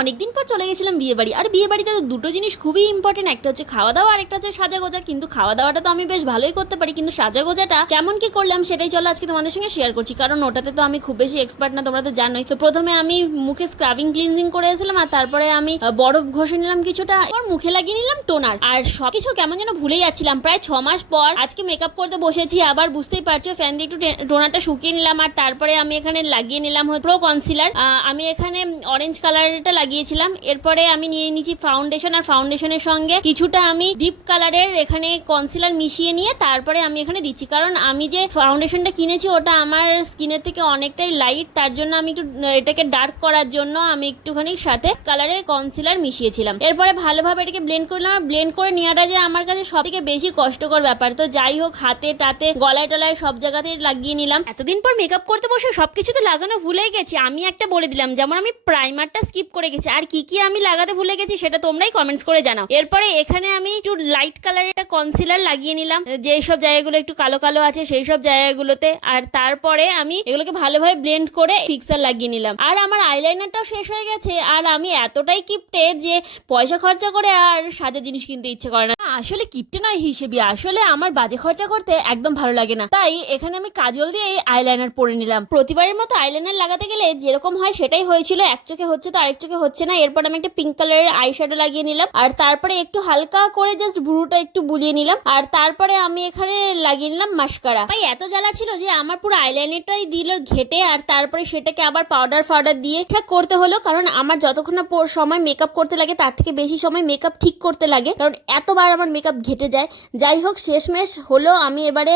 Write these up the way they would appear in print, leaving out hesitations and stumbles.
অনেকদিন পর চলে গেছিলাম বিয়ে বাড়ি। আর বিয়ে বাড়িতে তো দুটো জিনিস খুবই ইম্পর্টেন্ট, একটা হচ্ছে খাওয়া দাওয়া আর একটা হচ্ছে সাজা গোজা। কিন্তু খাওয়া দাওয়াটা তো আমি বেশ ভালোই করতে পারি, কিন্তু সাজা গোজাটা কেমন কি করলাম সেটাই চলো আজকে তোমাদের সঙ্গে শেয়ার করছি, কারণ ওটাতে তো আমি খুব বেশি এক্সপার্ট না, তোমরা তো জানোই। তো প্রথমে আমি মুখে স্ক্রাবিং ক্লিনজিং করে এসেছিলাম, আর তারপরে আমি বরফ ঘষে নিলাম কিছুটা, আর মুখে লাগিয়ে নিলাম টোনার। আর সবকিছু কেমন যেন ভুলে যাচ্ছিলাম। প্রায় 6 মাস পর আজকে মেকআপ করতে বসেছি, আবার বুঝতেই পারছো ফ্যান দিয়ে একটু টোনারটা শুকিয়ে নিলাম। আর তারপরে আমি এখানে লাগিয়ে নিলাম প্রো কনসিলার। আমি এখানে অরেঞ্জ কালারটা লাগিয়েছিলাম। এরপরে আমি নিয়ে নিয়েছি ফাউন্ডেশন, আর ফাউন্ডেশনের সঙ্গে কিছুটা আমি ডিপ কালারের এখানে কনসিলার মিশিয়ে নিয়ে তারপরে আমি এখানে দিচ্ছি, কারণ আমি যে ফাউন্ডেশনটা কিনেছি ওটা আমার স্কিনের থেকে অনেকটাই লাইট, তার জন্য আমি একটু এটাকে ডার্ক করার জন্য আমি একটুখানি সাথে কালারের কনসিলার মিশিয়েছিলাম। এরপরে ভালোভাবে এটাকে ব্লেন্ড করলাম। ব্লেন্ড করে নেওয়াটা যে আমার কাছে সব থেকে বেশি কষ্টকর ব্যাপার। তো যাই হোক, হাতে টাতে গলায় টলায় সব জায়গাতেই লাগিয়ে নিলাম। এতদিন পর মেকআপ করতে বসে সবকিছু তো লাগানো ভুলেই গেছি। আমি একটা বলে দিলাম, যেমন আমি প্রাইমারটা স্কিপ করে গেছি, আর কি কি আমি লাগাতে ভুলে গেছি সেটা তোমরাই কমেন্টস করে জানাও। এরপরে এখানে আমি একটু লাইট কালারের একটা কনসিলার লাগিয়ে নিলাম, যেই সব জায়গাগুলো একটু কালো কালো আছে সেই সব জায়গাগুলোতে। আর তারপরে আমি এগুলোকে ভালোভাবে ব্লেন্ড করে ফিক্সার লাগিয়ে নিলাম। আর আমার আইলাইনারটাও শেষ হয়ে গেছে, আর আমি এতটাই কিপটে যে পয়সা খরচা করে আর সাজা জিনিস কিনতে ইচ্ছে করে না। আসলে কিপটে নয় হিসেবে, আসলে আমার বাজে খরচা করতে একদম ভালো লাগে না। তাই এখানে আমি কাজল দিয়ে আইলাইনার পরে নিলাম। প্রতিবারের মতো আইলাইনার লাগাতে গেলে যেরকম হয় সেটাই হয়েছিল, এক চোখে হচ্ছে তো আরেক চোখে হচ্ছে না। এরপর আমি একটা পিঙ্ক কালারের আই শ্যাডো লাগিয়ে নিলাম, আর তারপরে একটু হালকা করে জাস্ট ভ্রুটা একটু বুলিয়ে নিলাম। আর তারপরে আমি এখানে লাগিয়ে নিলাম মাস্কারা। ভাই এত জ্বালা ছিল যে আমার পুরো আইলাইনারটাই দিল ঘেটে, আর তারপরে সেটাকে আবার পাউডার দিয়ে ঠিক করতে হলো, কারণ আমার যতক্ষণ না সময় মেকআপ করতে লাগে তার থেকে বেশি সময় মেকআপ ঠিক করতে লাগে, কারণ এতবার আমার মেকআপ ঘেটে যায়। যাই হোক, শেষমেশ হলো। আমি এবারে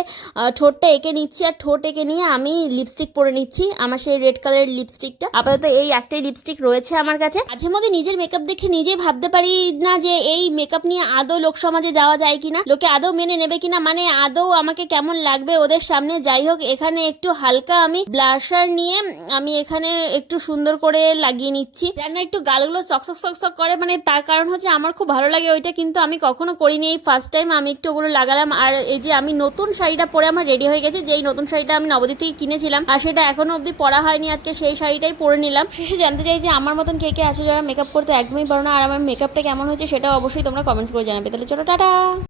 ঠোঁটটা এঁকে নিচ্ছি, আর ঠোঁট এঁকে নিয়ে আমি লিপস্টিক পরে নিচ্ছি। আমার সেই রেড কালারের লিপস্টিকটা, আপাতত এই একটাই লিপস্টিক রয়েছে আমার কাছে। মাঝে মধ্যে নিজের মেকআপ দেখে নিজেই ভাবতে পারি না যে এই মেকআপ নিয়ে আদৌ লোক সমাজে যাওয়া যায় কিনা, লোকে আদৌ মেনে নেবে কিনা, মানে আদৌ আমাকে কেমন লাগবে ওদের সামনে। যাই হোক, এখানে একটু হালকা আমি ব্লাশার নিয়ে আমি এখানে একটু সুন্দর করে লাগিয়ে নিচ্ছি, যেন একটু গালগুলো সকসক সকসক করে। মানে তার কারণ হচ্ছে আমার খুব ভালো লাগে ওইটা, কিন্তু আমি কখনো করিনি, এই ফার্স্ট টাইম আমি একটু ওগুলো লাগালাম। আর এই যে আমি নতুন শাড়িটা পরে আমার রেডি হয়ে গেছে, যেই নতুন শাড়িটা আমি নবদ্বীপ থেকে কিনেছিলাম, আর সেটা এখনো অবধি পরা হয়নি, আজকে সেই শাড়িটাই পরে নিলাম। শেষে জানতে চাই যে আমার মতন কে কে আছে যারা মেকআপ করতে একদমই পারো না, আর আমার মেকআপটা কেমন হয়েছে সেটাও অবশ্যই তোমরা কমেন্টস করে জানাবে। তাহলে চলো টাটা।